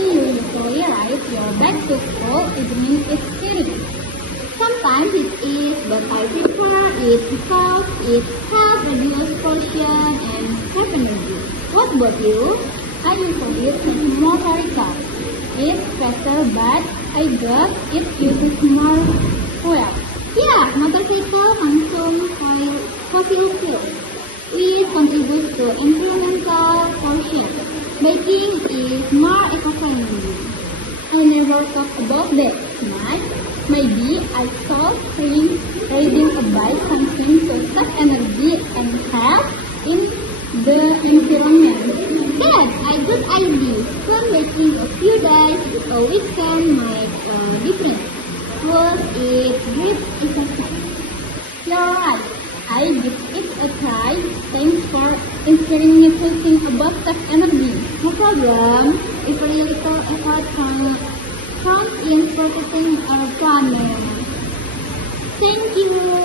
usually ride your bike to school evening experience. Sometimes it is, but I prefer it because it helps reduce pollution and save energy. What about you? I usually take motorcycle. It's faster, but I guess it uses more fuel. Yeah, motorcycle consume fossil fuels, which contributes to environmental pollution. Biking is more eco-friendly. I never thought about that. Maybe I thought riding a bike something to save energy and help in the environment. That's a good idea. When making a few days a week can make a difference. Plus, it gives exercise. You're right. I give it a try. Thanks for inspiring me to think about save energy. No problem. Every little effort counts in protecting our planet. Thank you.